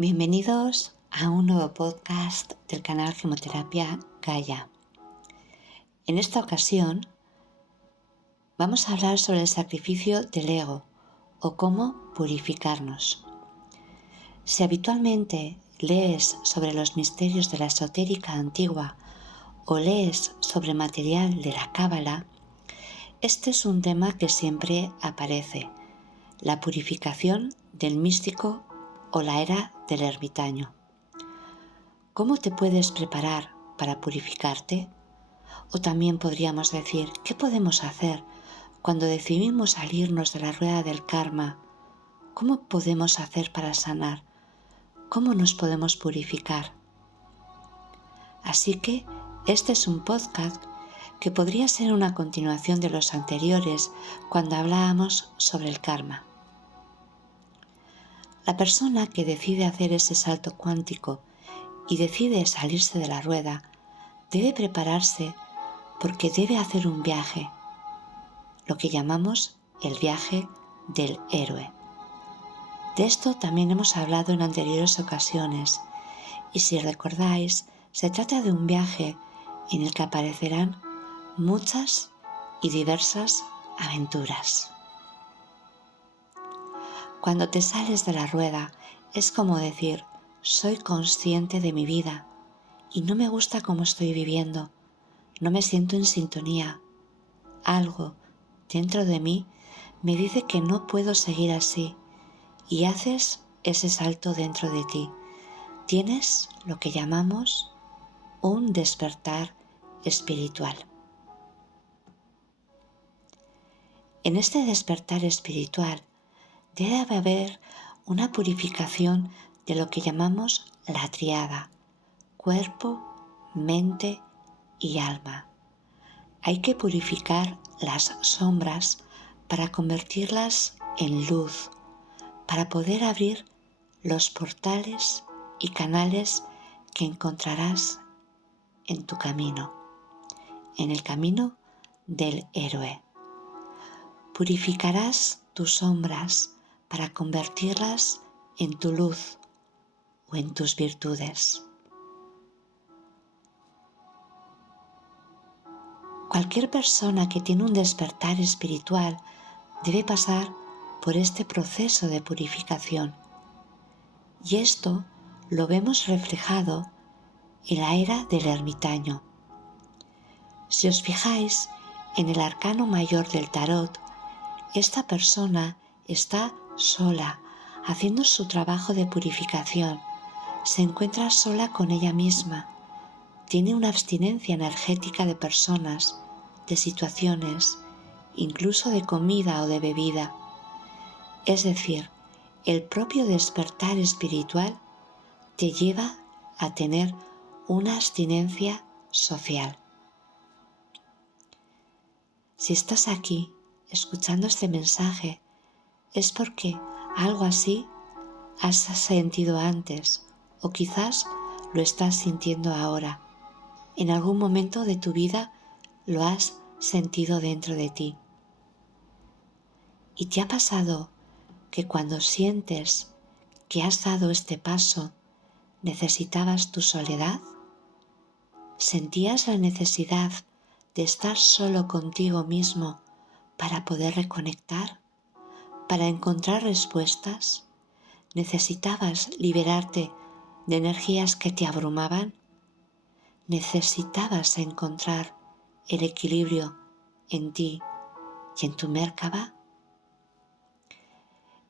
Bienvenidos a un nuevo podcast del canal Gemoterapia Gaia. En esta ocasión vamos a hablar sobre el sacrificio del ego o cómo purificarnos. Si habitualmente lees sobre los misterios de la esotérica antigua o lees sobre material de la Cábala, este es un tema que siempre aparece: la purificación del místico o la era del ermitaño. ¿Cómo te puedes preparar para purificarte? O también podríamos decir, ¿qué podemos hacer cuando decidimos salirnos de la rueda del karma? ¿Cómo podemos hacer para sanar? ¿Cómo nos podemos purificar? Así que este es un podcast que podría ser una continuación de los anteriores cuando hablábamos sobre el karma. La persona que decide hacer ese salto cuántico y decide salirse de la rueda debe prepararse porque debe hacer un viaje, lo que llamamos el viaje del héroe. De esto también hemos hablado en anteriores ocasiones, y si recordáis, se trata de un viaje en el que aparecerán muchas y diversas aventuras. Cuando te sales de la rueda es como decir, soy consciente de mi vida y no me gusta cómo estoy viviendo, no me siento en sintonía. Algo dentro de mí me dice que no puedo seguir así y haces ese salto dentro de ti. Tienes lo que llamamos un despertar espiritual. En este despertar espiritual debe haber una purificación de lo que llamamos la tríada: cuerpo, mente y alma. Hay que purificar las sombras para convertirlas en luz, para poder abrir los portales y canales que encontrarás en tu camino, en el camino del héroe. Purificarás tus sombras para convertirlas en tu luz o en tus virtudes. Cualquier persona que tiene un despertar espiritual debe pasar por este proceso de purificación. Y esto lo vemos reflejado en la era del ermitaño. Si os fijáis en el arcano mayor del tarot, esta persona está sola, haciendo su trabajo de purificación. Se encuentra sola con ella misma. Tiene una abstinencia energética de personas, de situaciones, incluso de comida o de bebida. Es decir, el propio despertar espiritual te lleva a tener una abstinencia social. Si estás aquí escuchando este mensaje, es porque algo así has sentido antes o quizás lo estás sintiendo ahora. En algún momento de tu vida lo has sentido dentro de ti. ¿Y te ha pasado que cuando sientes que has dado este paso, necesitabas tu soledad? ¿Sentías la necesidad de estar solo contigo mismo para poder reconectar, para encontrar respuestas? ¿Necesitabas liberarte de energías que te abrumaban? ¿Necesitabas encontrar el equilibrio en ti y en tu Merkaba?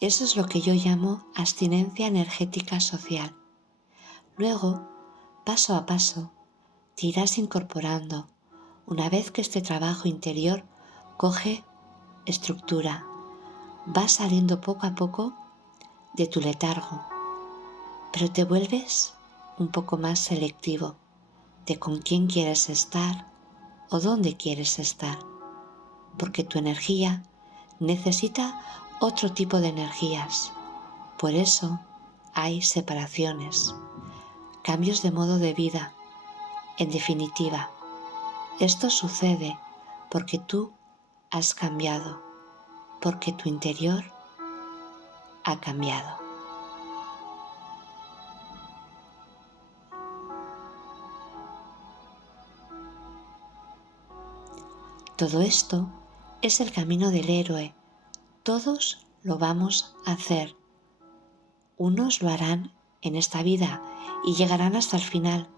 Eso es lo que yo llamo abstinencia energética social. Luego, paso a paso, te irás incorporando una vez que este trabajo interior coge estructura. Vas saliendo poco a poco de tu letargo, pero te vuelves un poco más selectivo de con quién quieres estar o dónde quieres estar, porque tu energía necesita otro tipo de energías. Por eso hay separaciones, cambios de modo de vida. En definitiva, esto sucede porque tú has cambiado, porque tu interior ha cambiado. Todo esto es el camino del héroe. Todos lo vamos a hacer. Unos lo harán en esta vida y llegarán hasta el final.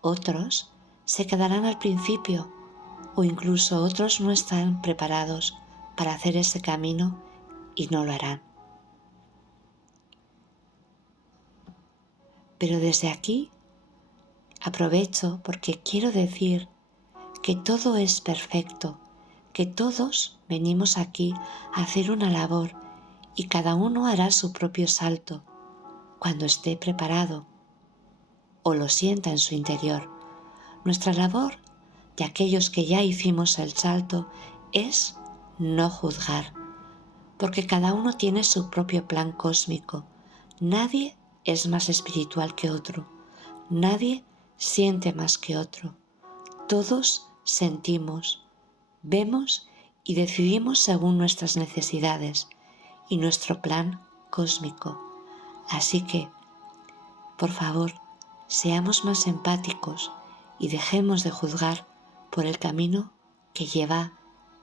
Otros se quedarán al principio o incluso otros no están preparados para hacer ese camino y no lo harán. Pero desde aquí aprovecho porque quiero decir que todo es perfecto, que todos venimos aquí a hacer una labor y cada uno hará su propio salto cuando esté preparado o lo sienta en su interior. Nuestra labor de aquellos que ya hicimos el salto es no juzgar, porque cada uno tiene su propio plan cósmico. Nadie es más espiritual que otro, nadie siente más que otro. Todos sentimos, vemos y decidimos según nuestras necesidades y nuestro plan cósmico. Así que, por favor, seamos más empáticos y dejemos de juzgar por el camino que lleva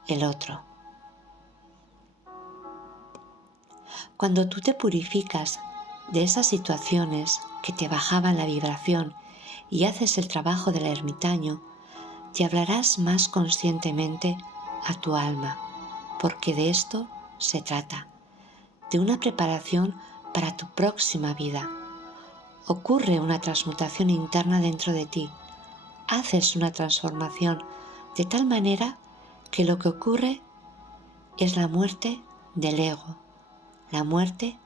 el otro. Cuando tú te purificas de esas situaciones que te bajaban la vibración y haces el trabajo del ermitaño, te hablarás más conscientemente a tu alma, porque de esto se trata, de una preparación para tu próxima vida. Ocurre una transmutación interna dentro de ti, haces una transformación de tal manera que lo que ocurre es la muerte del ego, la muerte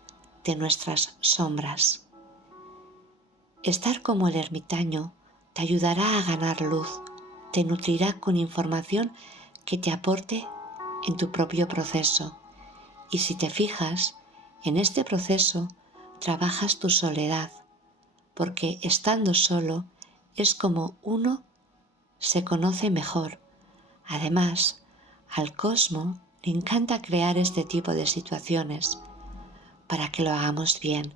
de nuestras sombras. Estar como el ermitaño te ayudará a ganar luz, te nutrirá con información que te aporte en tu propio proceso. Y si te fijas, en este proceso trabajas tu soledad, porque estando solo es como uno se conoce mejor. Además, al cosmos le encanta crear este tipo de situaciones para que lo hagamos bien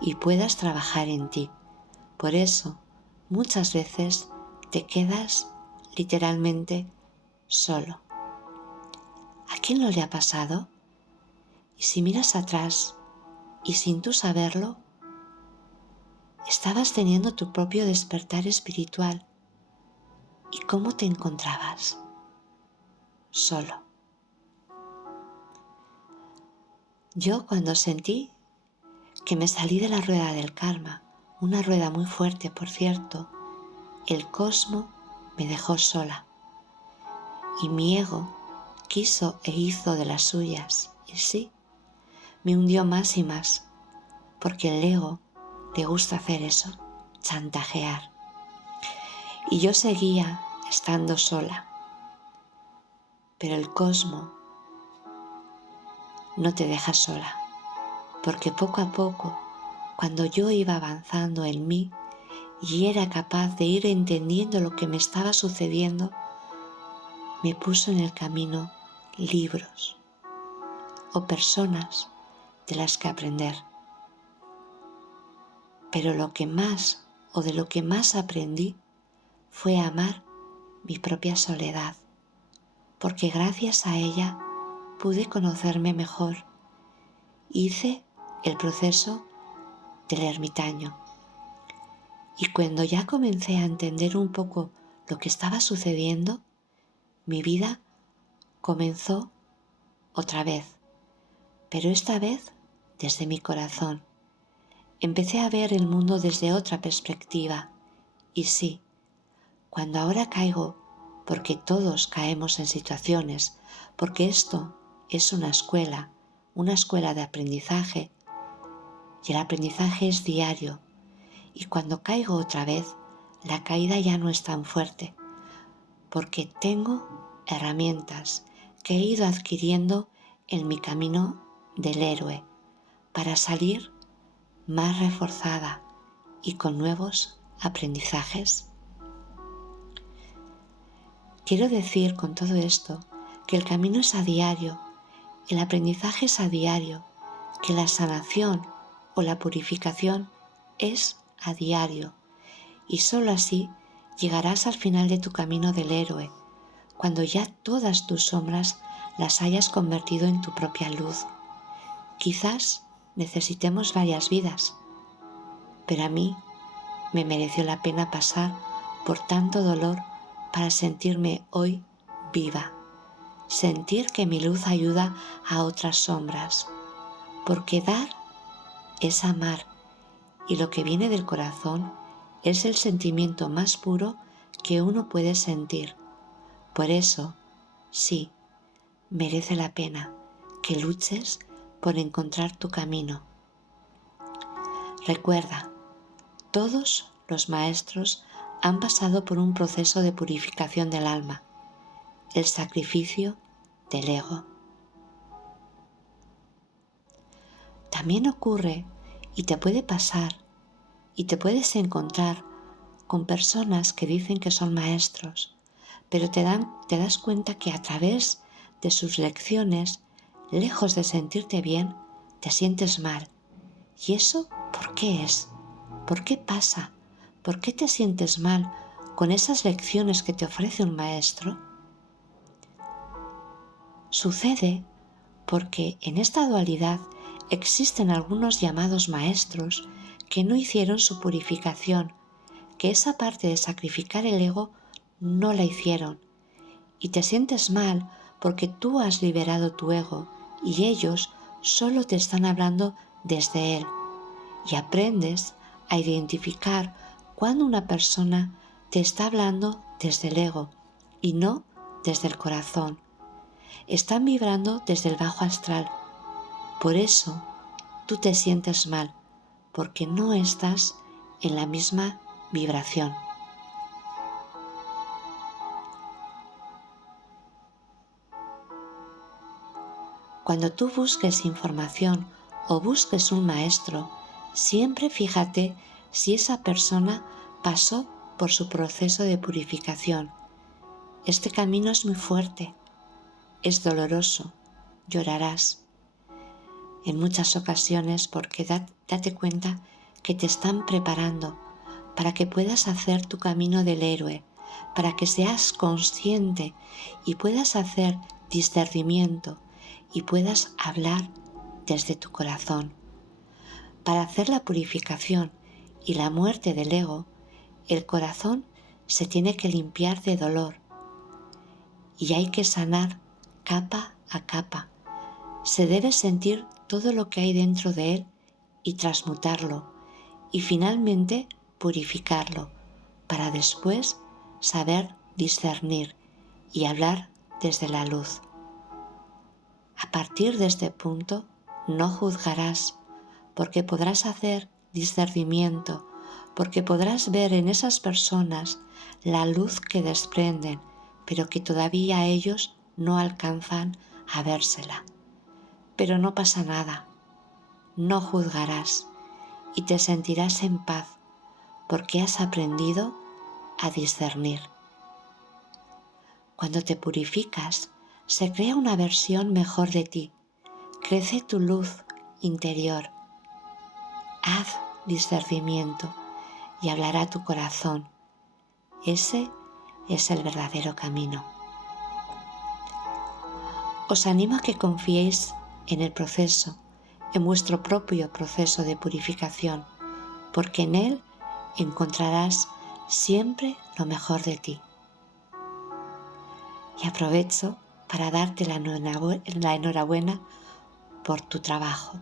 y puedas trabajar en ti. Por eso, muchas veces te quedas literalmente solo. ¿A quién no le ha pasado? Y si miras atrás y sin tú saberlo, estabas teniendo tu propio despertar espiritual. ¿Y cómo te encontrabas? Solo. Yo cuando sentí que me salí de la rueda del karma, una rueda muy fuerte, por cierto, el cosmos me dejó sola y mi ego quiso e hizo de las suyas y sí, me hundió más y más, porque el ego le gusta hacer eso, chantajear. Y yo seguía estando sola, pero el cosmos no te deja sola, porque poco a poco, cuando yo iba avanzando en mí y era capaz de ir entendiendo lo que me estaba sucediendo, me puso en el camino libros o personas de las que aprender. Pero de lo que más aprendí fue amar mi propia soledad, porque gracias a ella pude conocerme mejor. Hice el proceso del ermitaño y cuando ya comencé a entender un poco lo que estaba sucediendo, mi vida comenzó otra vez, pero esta vez desde mi corazón. Empecé a ver el mundo desde otra perspectiva y sí, cuando ahora caigo, porque todos caemos en situaciones, porque esto es una escuela de aprendizaje y el aprendizaje es diario y cuando caigo otra vez, la caída ya no es tan fuerte, porque tengo herramientas que he ido adquiriendo en mi camino del héroe para salir más reforzada y con nuevos aprendizajes. Quiero decir con todo esto que el camino es a diario, el aprendizaje es a diario, que la sanación o la purificación es a diario y solo así llegarás al final de tu camino del héroe, cuando ya todas tus sombras las hayas convertido en tu propia luz. Quizás necesitemos varias vidas, pero a mí me mereció la pena pasar por tanto dolor para sentirme hoy viva, sentir que mi luz ayuda a otras sombras, porque dar es amar y lo que viene del corazón es el sentimiento más puro que uno puede sentir. Por eso, sí, merece la pena que luches por encontrar tu camino. Recuerda, todos los maestros han pasado por un proceso de purificación del alma, el sacrificio del ego. También ocurre y te puede pasar y te puedes encontrar con personas que dicen que son maestros, pero te das cuenta que a través de sus lecciones, lejos de sentirte bien, te sientes mal. ¿Y eso por qué es? ¿Por qué pasa? ¿Por qué te sientes mal con esas lecciones que te ofrece un maestro? Sucede porque en esta dualidad existen algunos llamados maestros que no hicieron su purificación, que esa parte de sacrificar el ego no la hicieron. Y te sientes mal porque tú has liberado tu ego y ellos solo te están hablando desde él. Y aprendes a identificar cuando una persona te está hablando desde el ego y no desde el corazón. Están vibrando desde el bajo astral. Por eso tú te sientes mal, porque no estás en la misma vibración. Cuando tú busques información o busques un maestro, siempre fíjate si esa persona pasó por su proceso de purificación. Este camino es muy fuerte, es doloroso, llorarás en muchas ocasiones porque date cuenta que te están preparando para que puedas hacer tu camino del héroe, para que seas consciente y puedas hacer discernimiento y puedas hablar desde tu corazón. Para hacer la purificación y la muerte del ego, el corazón se tiene que limpiar de dolor y hay que sanar capa a capa. Se debe sentir todo lo que hay dentro de él y transmutarlo y finalmente purificarlo para después saber discernir y hablar desde la luz. A partir de este punto no juzgarás porque podrás hacer discernimiento, porque podrás ver en esas personas la luz que desprenden, pero que todavía ellos no alcanzan a vérsela. Pero no pasa nada, no juzgarás y te sentirás en paz porque has aprendido a discernir. Cuando te purificas, se crea una versión mejor de ti, crece tu luz interior. Haz discernimiento y hablará tu corazón. Ese es el verdadero camino. Os animo a que confiéis en el proceso, en vuestro propio proceso de purificación, porque en él encontrarás siempre lo mejor de ti. Y aprovecho para darte la enhorabuena por tu trabajo.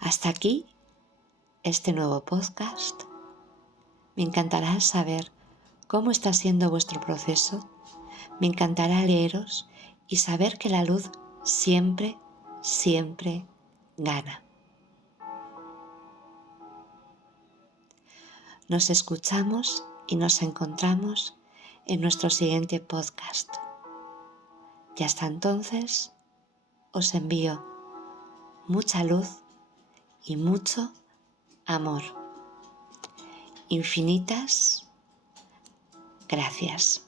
Hasta aquí este nuevo podcast. Me encantará saber cómo está siendo vuestro proceso. Me encantará leeros y saber que la luz siempre, siempre gana. Nos escuchamos y nos encontramos en nuestro siguiente podcast. Y hasta entonces os envío mucha luz y mucho amor. Infinitas gracias.